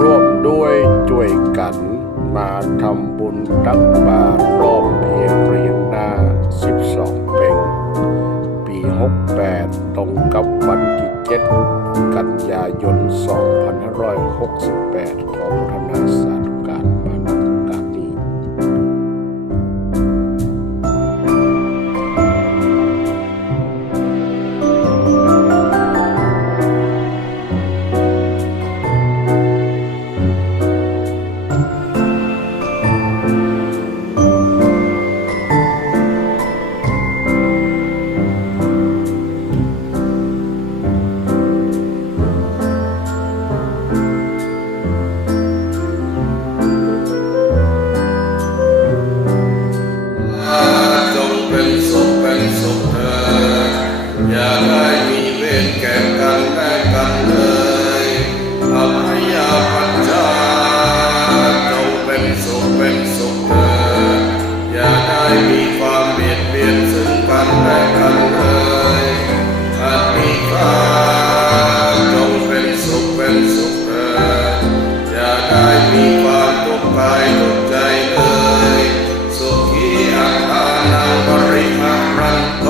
ร่วมด้วยช่วยกันมาทำบุญตักบาตรรอบเพียงเรียงหน้า 12 เป็งปี 68 ตรงกับวันที่7กันยายน 2568 ขอพัฒนาส สุขเป็นสุขเถิดอย่าได้มีความเบียดเบียนซึ่งกันและกันเลยอันมีค่าจงเป็นสุขเป็นสุขเถิดอย่าได้มีความตกใจตกใจเลย สุขีอัตานับริหารันโต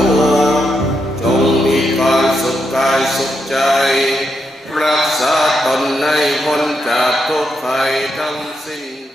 จงมีความสุขกายสุขใจ รักษาตนในพ้นจากทุกภัยทั้งสิ้น